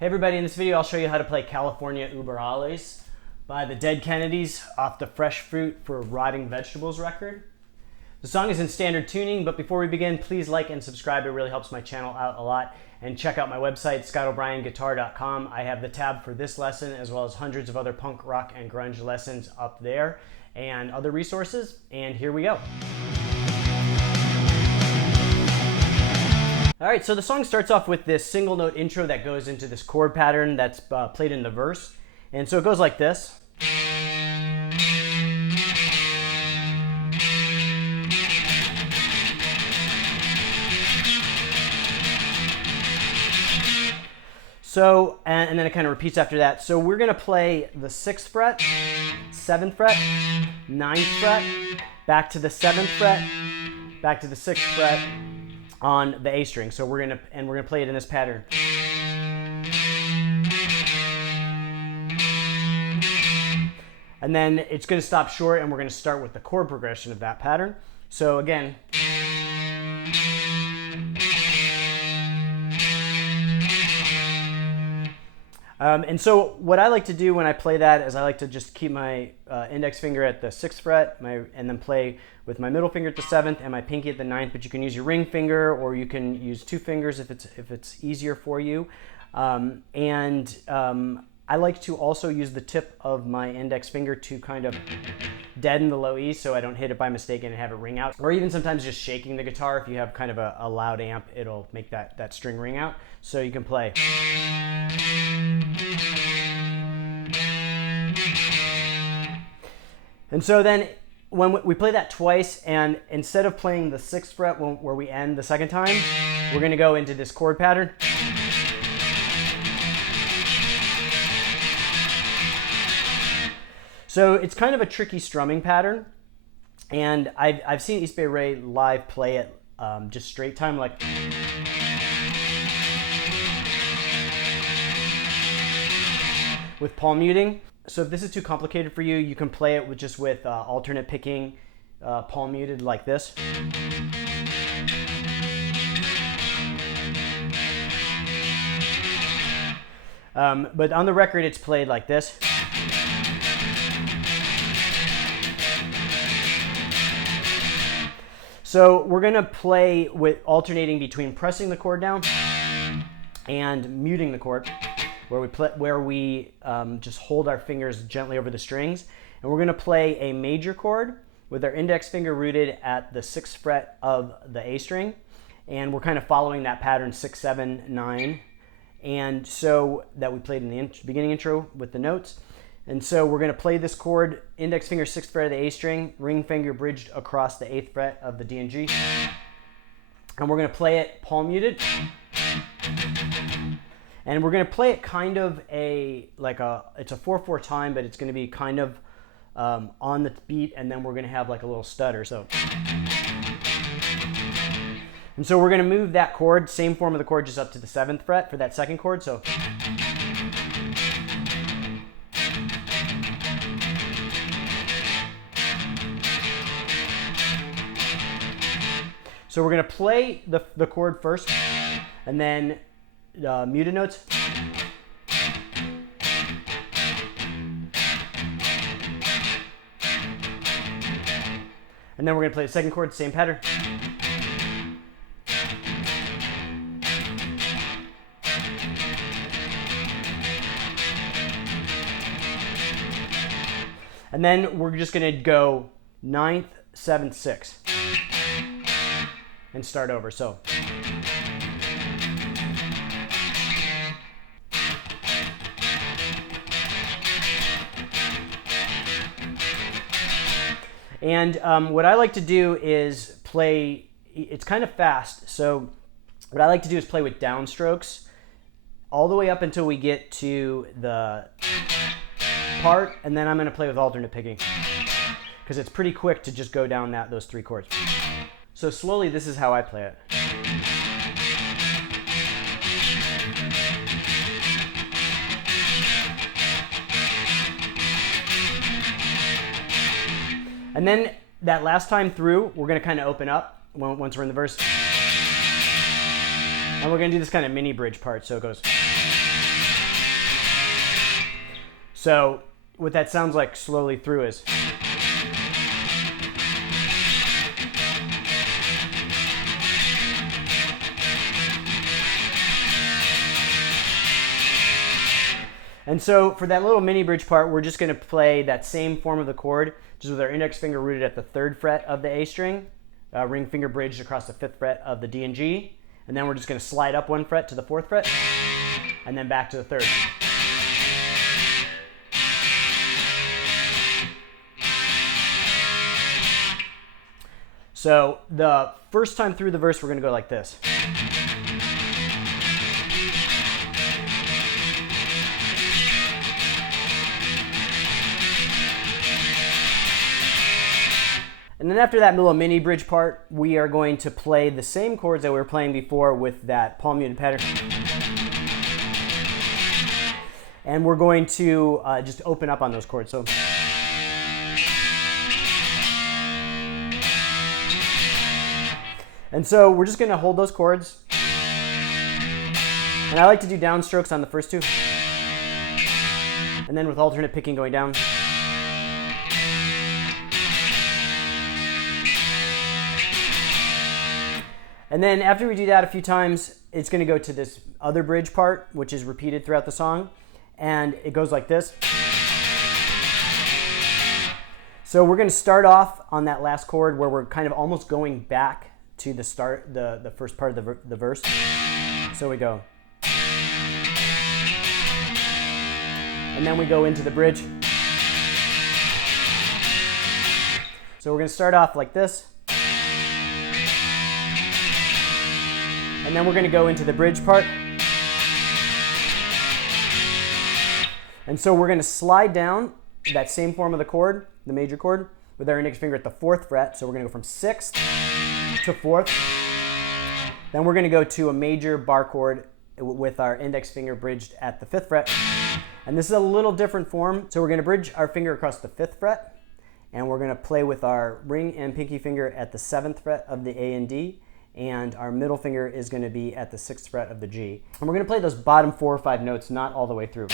Hey everybody, in this video I'll show you how to play California Uber Alles by the Dead Kennedys off the Fresh Fruit for Rotting Vegetables record. The song is in standard tuning, but before we begin, please like and subscribe. It really helps my channel out a lot. And check out my website, scottobryanguitar.com. I have the tab for this lesson as well as hundreds of other punk, rock, and grunge lessons up there and other resources. And here we go. All right, so the song starts off with this single note intro that goes into this chord pattern that's played in the verse. And so it goes like this. So, and then it kind of repeats after that. So we're gonna play the 6th fret, 7th fret, 9th fret, back to the 7th fret, back to the 6th fret, on the A string. So we're gonna play it in this pattern. And then it's gonna stop short and we're gonna start with the chord progression of that pattern. So again, and so what I like to do when I play that is I like to just keep my index finger at the 6th fret and then play with my middle finger at the 7th and my pinky at the 9th, but you can use your ring finger or you can use 2 fingers if it's easier for you. I like to also use the tip of my index finger to kind of deaden the low E so I don't hit it by mistake and have it ring out. Or even sometimes just shaking the guitar. If you have kind of a loud amp, it'll make that string ring out. So you can play. And so then when we play that twice, and instead of playing the 6th fret where we end the second time, we're gonna go into this chord pattern. So it's kind of a tricky strumming pattern, and I've seen East Bay Ray live play it just straight time, like. With palm muting. So if this is too complicated for you, you can play it with alternate picking, palm muted like this. But on the record, it's played like this. So we're gonna play with alternating between pressing the chord down and muting the chord, where we just hold our fingers gently over the strings. And we're gonna play a major chord with our index finger rooted at the 6th fret of the A string. And we're kind of following that pattern 6, 7, 9. And so that we played in the beginning intro with the notes. And so we're gonna play this chord, index finger 6th fret of the A string, ring finger bridged across the 8th fret of the D and G. And we're gonna play it palm muted. And we're gonna play it kind of it's a 4/4 time, but it's gonna be kind of on the beat, and then we're gonna have like a little stutter. And so we're gonna move that chord, same form of the chord, just up to the 7th fret for that second chord. So we're gonna play the chord first, and then muted notes. And then we're gonna play the second chord, same pattern. And then we're just gonna go 9th, 7th, 6th. And start over, so. And what I like to do is play, it's kind of fast, so what I like to do is play with downstrokes all the way up until we get to the part, and then I'm gonna play with alternate picking because it's pretty quick to just go down those 3 chords. So slowly, this is how I play it. And then that last time through, we're gonna kind of open up once we're in the verse. And we're gonna do this kind of mini bridge part, so it goes. So what that sounds like slowly through is. And so for that little mini bridge part, we're just going to play that same form of the chord, just with our index finger rooted at the 3rd fret of the A string, ring finger bridged across the 5th fret of the D and G, and then we're just going to slide up 1 fret to the 4th fret, and then back to the 3rd. So the first time through the verse, we're going to go like this. And then after that little mini bridge part, we are going to play the same chords that we were playing before with that palm muted pattern. And we're going to just open up on those chords. So. And so we're just going to hold those chords. And I like to do downstrokes on the first two. And then with alternate picking going down. And then after we do that a few times, it's going to go to this other bridge part, which is repeated throughout the song. And it goes like this. So we're going to start off on that last chord where we're kind of almost going back to the start, the first part of the verse. So we go. And then we go into the bridge. So we're going to start off like this. And then we're going to go into the bridge part. And so we're going to slide down that same form of the chord, the major chord, with our index finger at the 4th fret. So we're going to go from 6th to 4th. Then we're going to go to a major bar chord with our index finger bridged at the 5th fret. And this is a little different form. So we're going to bridge our finger across the 5th fret. And we're going to play with our ring and pinky finger at the 7th fret of the A and D. And our middle finger is going to be at the 6th fret of the G. And we're going to play those bottom 4 or 5 notes, not all the way through.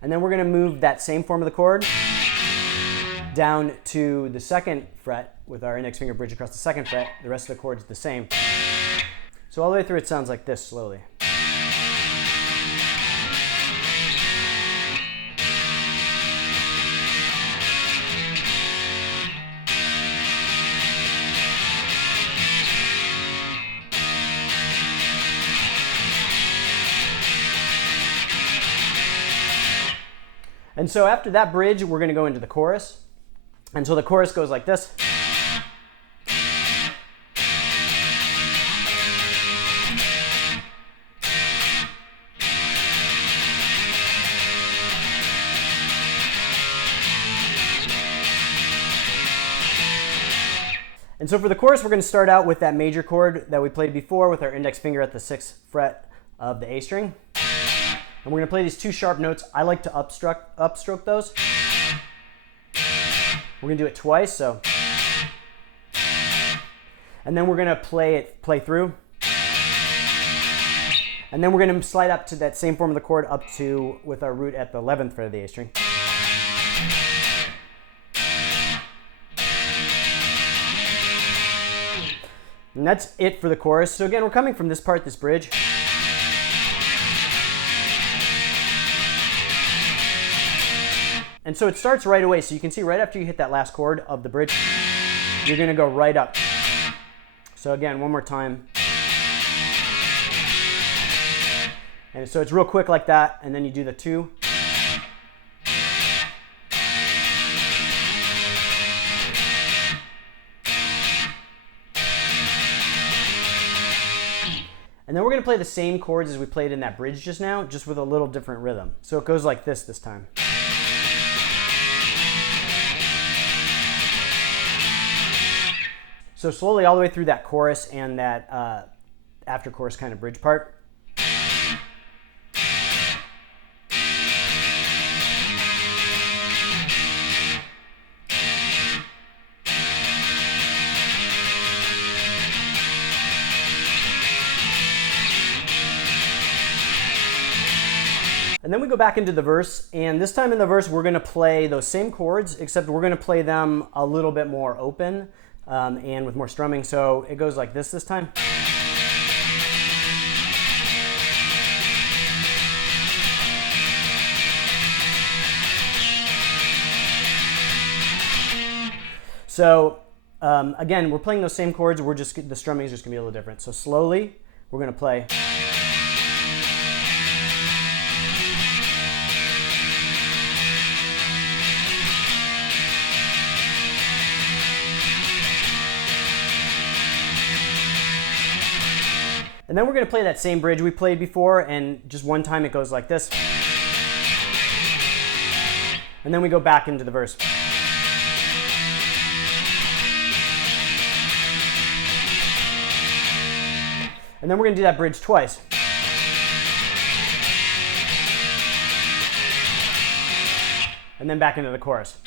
And then we're going to move that same form of the chord down to the 2nd fret with our index finger bridge across the 2nd fret. The rest of the chord's the same. So all the way through it sounds like this slowly. And so after that bridge, we're going to go into the chorus. And so the chorus goes like this. And so for the chorus, we're going to start out with that major chord that we played before with our index finger at the 6th fret of the A string. And we're going to play these 2 sharp notes. I like to upstroke those. We're going to do it twice, so. And then we're going to play through. And then we're going to slide up to that same form of the chord up to with our root at the 11th fret of the A string. And that's it for the chorus. So again, we're coming from this part, this bridge. And so it starts right away. So you can see right after you hit that last chord of the bridge, you're going to go right up. So again, one more time. And so it's real quick like that, and then you do the 2. And then we're going to play the same chords as we played in that bridge just now, just with a little different rhythm. So it goes like this time. So slowly all the way through that chorus and that after chorus kind of bridge part. And then we go back into the verse, and this time in the verse we're going to play those same chords, except we're going to play them a little bit more open and with more strumming. So it goes like this time. So again, we're playing those same chords, the strumming is just going to be a little different. So slowly, we're going to play. And then we're going to play that same bridge we played before, and just one time it goes like this. And then we go back into the verse. And then we're going to do that bridge twice. And then back into the chorus.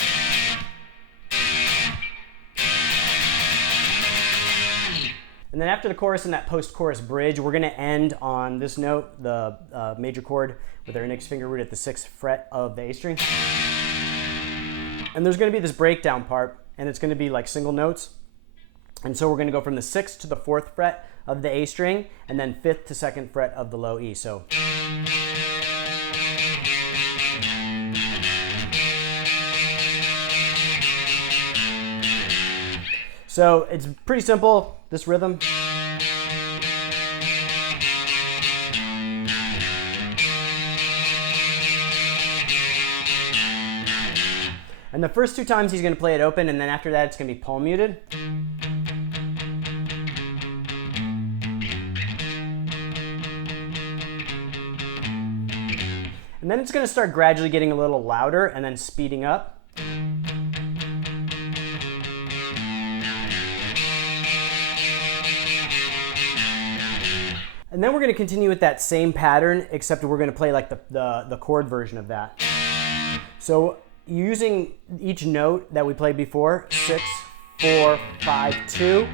And then after the chorus and that post-chorus bridge, we're going to end on this note, the major chord, with our index finger root at the 6th fret of the A string. And there's going to be this breakdown part, and it's going to be like single notes. And so we're going to go from the 6th to the 4th fret of the A string, and then 5th to 2nd fret of the low E. So it's pretty simple, this rhythm. And the first two times he's going to play it open, and then after that it's going to be palm muted. And then it's going to start gradually getting a little louder and then speeding up. And then we're going to continue with that same pattern, except we're going to play like the chord version of that. So using each note that we played before, 6, 4, 5, 2,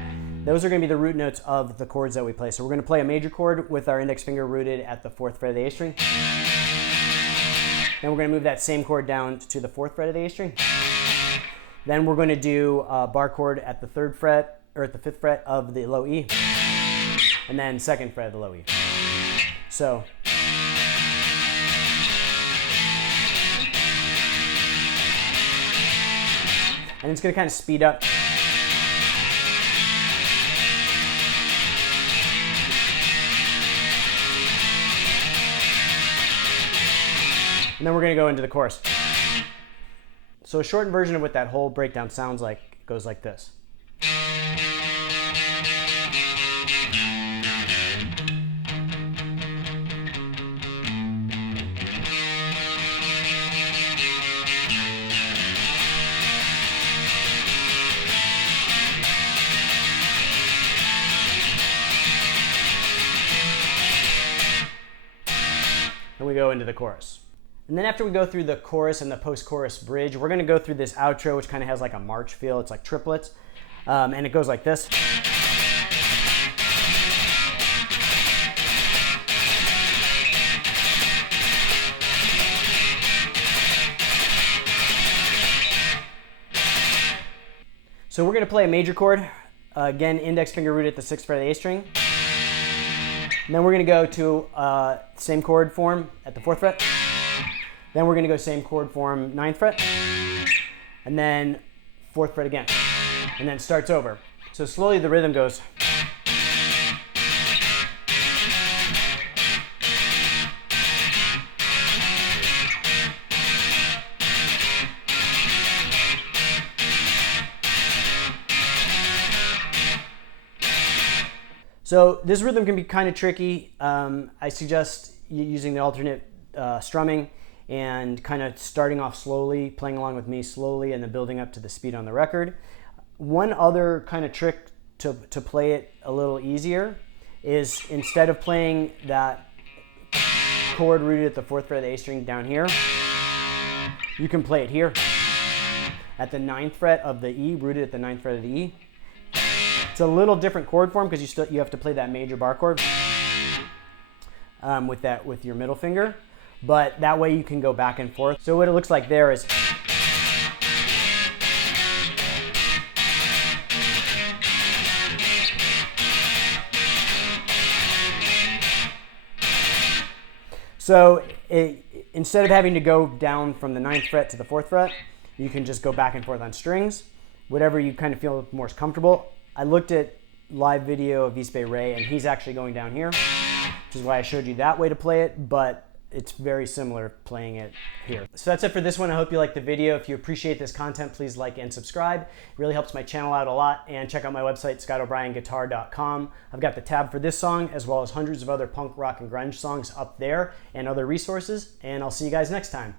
those are going to be the root notes of the chords that we play. So we're going to play a major chord with our index finger rooted at the 4th fret of the A string. Then we're going to move that same chord down to the 4th fret of the A string. Then we're going to do a bar chord at the 3rd fret, or at the 5th fret of the low E. And then 2nd fret of the low E. So. And it's going to kind of speed up. And then we're going to go into the chorus. So a shortened version of what that whole breakdown sounds like goes like this. And we go into the chorus. And then after we go through the chorus and the post-chorus bridge, we're going to go through this outro, which kind of has like a march feel. It's like triplets. And it goes like this. So we're going to play a major chord. Again, index finger root at the 6th fret of the A string. And then we're going to go to same chord form at the 4th fret. Then we're going to go same chord form 9th fret. And then 4th fret again. And then it starts over. So slowly the rhythm goes. So this rhythm can be kind of tricky. I suggest using the alternate strumming and kind of starting off slowly, playing along with me slowly, and then building up to the speed on the record. One other kind of trick to play it a little easier is instead of playing that chord rooted at the 4th fret of the A string down here, you can play it here at the 9th fret of the E, rooted at the 9th fret of the E. It's a little different chord form because you have to play that major bar chord with your middle finger. but that way you can go back and forth. So what it looks like there is so instead of having to go down from the 9th fret to the 4th fret, you can just go back and forth on strings, whatever you kind of feel more comfortable. I looked at live video of Vispe Ray, and he's actually going down here, which is why I showed you that way to play it, but it's very similar playing it here. So that's it for this one. I hope you liked the video. If you appreciate this content, please like and subscribe. It really helps my channel out a lot. And check out my website, scottobryanguitar.com. I've got the tab for this song as well as hundreds of other punk, rock, and grunge songs up there and other resources. And I'll see you guys next time.